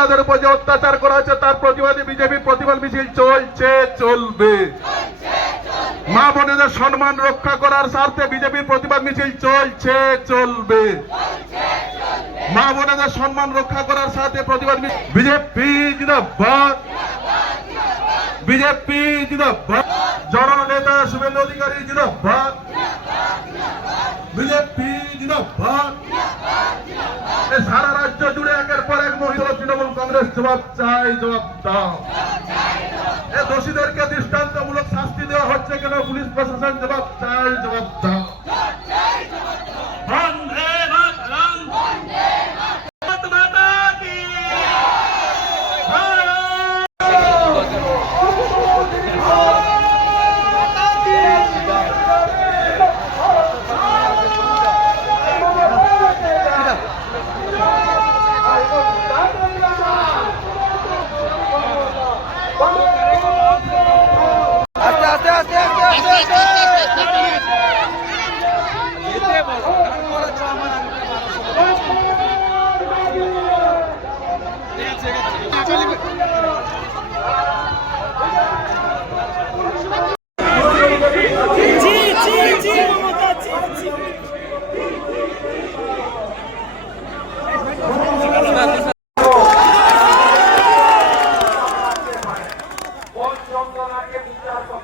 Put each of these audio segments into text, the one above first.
মহিলাদের উপর যে অত্যাচার করা হচ্ছে তার প্রতিবাদে বিজেপি প্রতিবাদ মিছিল চলছে, চলবে। মা বোনেদের সম্মান রক্ষা করার স্বার্থে বিজেপির প্রতিবাদ মিছিল চলছে, চলবে। মা বোনেদের সম্মান রক্ষা করার স্বার্থে প্রতিবাদ বিজেপি বিজেপি জননেতা শুভেন্দু অধিকারী জিন্দাবাদ। বিজেপি জিন্দাবাদ। সারা রাজ্য জুড়ে একের পর এক মহিলা তৃণমূল কংগ্রেস জবাব চাই, জবাব দাও। এ দোষীদেরকে দৃষ্টান্তমূলক শাস্তি দেওয়া হচ্ছে কেন? পুলিশ প্রশাসন জবাব চাই, জবাব দাও।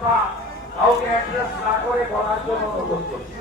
Bye. কাউকে অ্যাড্রেস না করে বলার জন্য অনুরোধ করছি।